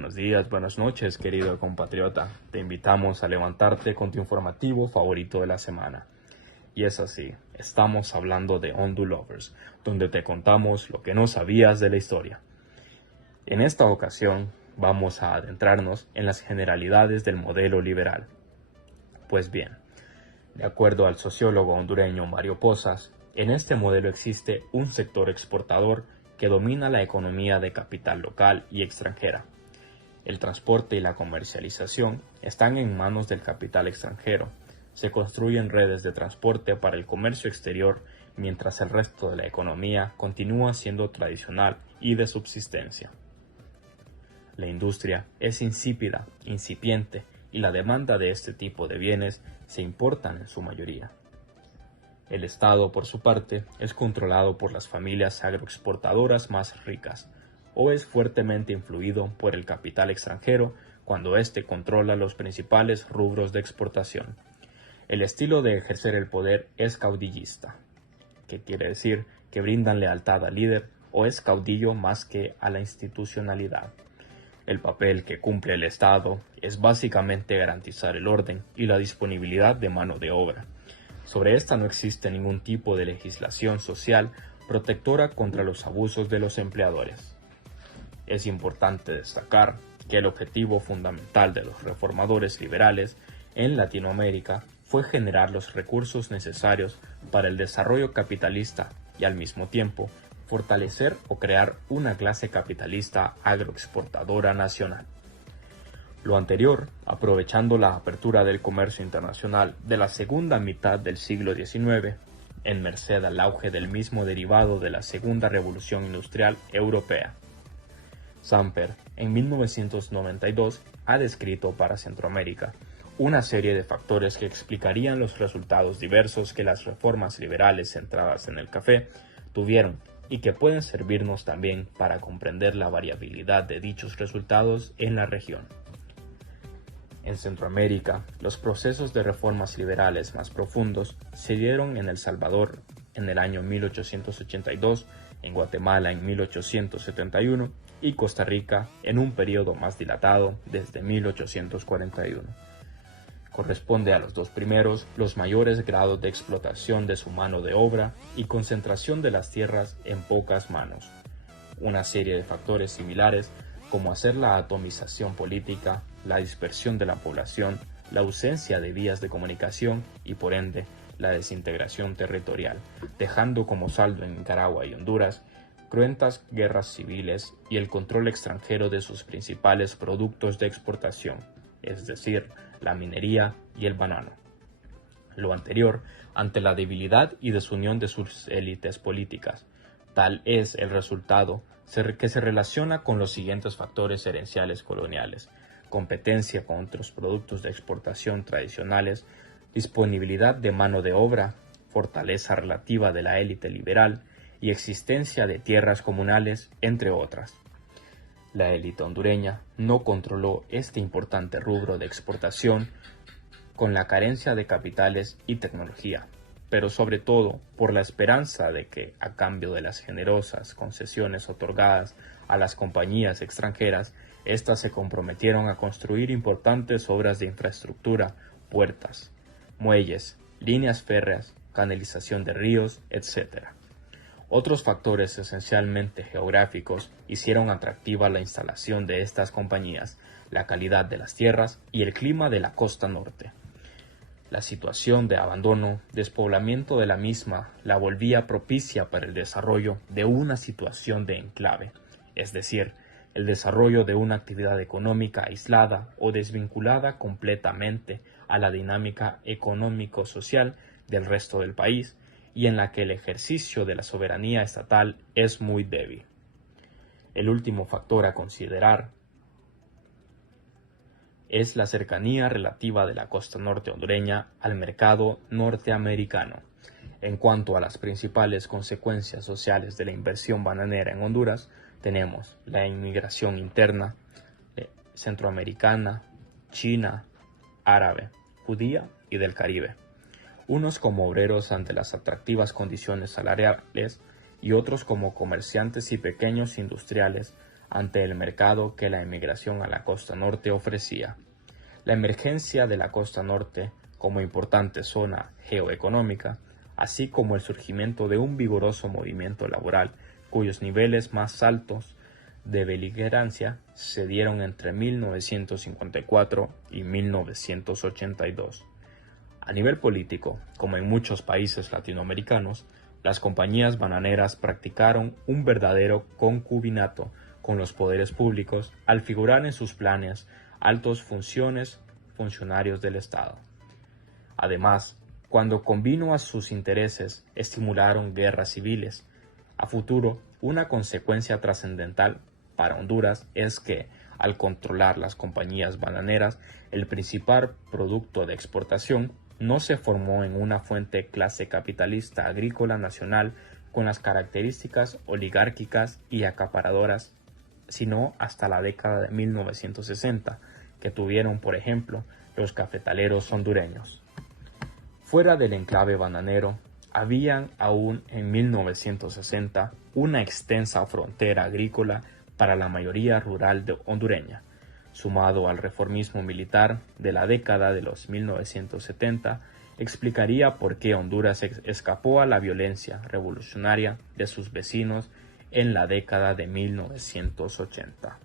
buenos días, buenas noches, querido compatriota. Te invitamos a levantarte con tu informativo favorito de la semana. Y es así, estamos hablando de Hondulovers, donde te contamos lo que no sabías de la historia. En esta ocasión, vamos a adentrarnos en las generalidades del modelo liberal. Pues bien, de acuerdo al sociólogo hondureño Mario Pozas, en este modelo existe un sector exportador que domina la economía de capital local y extranjera. El transporte y la comercialización están en manos del capital extranjero. Se construyen redes de transporte para el comercio exterior, mientras el resto de la economía continúa siendo tradicional y de subsistencia. La industria es insípida, incipiente, y la demanda de este tipo de bienes se importan en su mayoría. El Estado, por su parte, es controlado por las familias agroexportadoras más ricas, o es fuertemente influido por el capital extranjero cuando éste controla los principales rubros de exportación. El estilo de ejercer el poder es caudillista, que quiere decir que brindan lealtad al líder o es caudillo más que a la institucionalidad. El papel que cumple el Estado es básicamente garantizar el orden y la disponibilidad de mano de obra. Sobre esta no existe ningún tipo de legislación social protectora contra los abusos de los empleadores. Es importante destacar que el objetivo fundamental de los reformadores liberales en Latinoamérica fue generar los recursos necesarios para el desarrollo capitalista y al mismo tiempo fortalecer o crear una clase capitalista agroexportadora nacional. Lo anterior, aprovechando la apertura del comercio internacional de la segunda mitad del siglo XIX, en merced al auge del mismo derivado de la segunda revolución industrial europea. Samper, en 1992, ha descrito para Centroamérica una serie de factores que explicarían los resultados diversos que las reformas liberales centradas en el café tuvieron y que pueden servirnos también para comprender la variabilidad de dichos resultados en la región. En Centroamérica, los procesos de reformas liberales más profundos se dieron en El Salvador en el año 1882, en Guatemala en 1871 y Costa Rica en un periodo más dilatado desde 1841. Corresponde a los dos primeros los mayores grados de explotación de su mano de obra y concentración de las tierras en pocas manos. Una serie de factores similares como hacer la atomización política, la dispersión de la población, la ausencia de vías de comunicación y por ende la desintegración territorial, dejando como saldo en Nicaragua y Honduras cruentas guerras civiles y el control extranjero de sus principales productos de exportación, es decir, la minería y el banano. Lo anterior ante la debilidad y desunión de sus élites políticas. Tal es el resultado que se relaciona con los siguientes factores herenciales coloniales: competencia con otros productos de exportación tradicionales, disponibilidad de mano de obra, fortaleza relativa de la élite liberal y existencia de tierras comunales, entre otras. La élite hondureña no controló este importante rubro de exportación con la carencia de capitales y tecnología, pero sobre todo por la esperanza de que, a cambio de las generosas concesiones otorgadas a las compañías extranjeras, éstas se comprometieron a construir importantes obras de infraestructura, puertas, muelles, líneas férreas, canalización de ríos, etc. Otros factores esencialmente geográficos hicieron atractiva la instalación de estas compañías, la calidad de las tierras y el clima de la costa norte. La situación de abandono, despoblamiento de la misma, la volvía propicia para el desarrollo de una situación de enclave, es decir, el desarrollo de una actividad económica aislada o desvinculada completamente a la dinámica económico-social del resto del país y en la que el ejercicio de la soberanía estatal es muy débil. El último factor a considerar es la cercanía relativa de la costa norte hondureña al mercado norteamericano. En cuanto a las principales consecuencias sociales de la inversión bananera en Honduras, tenemos la inmigración interna, centroamericana, china, árabe, judía y del Caribe. Unos como obreros ante las atractivas condiciones salariales y otros como comerciantes y pequeños industriales ante el mercado que la emigración a la costa norte ofrecía. La emergencia de la costa norte como importante zona geoeconómica, así como el surgimiento de un vigoroso movimiento laboral cuyos niveles más altos de beligerancia se dieron entre 1954 y 1982. A nivel político, como en muchos países latinoamericanos, las compañías bananeras practicaron un verdadero concubinato con los poderes públicos al figurar en sus planes altos funcionarios del Estado. Además, cuando convino a sus intereses, estimularon guerras civiles. A futuro, una consecuencia trascendental para Honduras es que, al controlar las compañías bananeras, el principal producto de exportación no se formó en una fuente clase capitalista agrícola nacional con las características oligárquicas y acaparadoras, sino hasta la década de 1960, que tuvieron, por ejemplo, los cafetaleros hondureños. Fuera del enclave bananero, habían aún en 1960 una extensa frontera agrícola para la mayoría rural hondureña. Sumado al reformismo militar de la década de los 1970, explicaría por qué Honduras escapó a la violencia revolucionaria de sus vecinos en la década de 1980.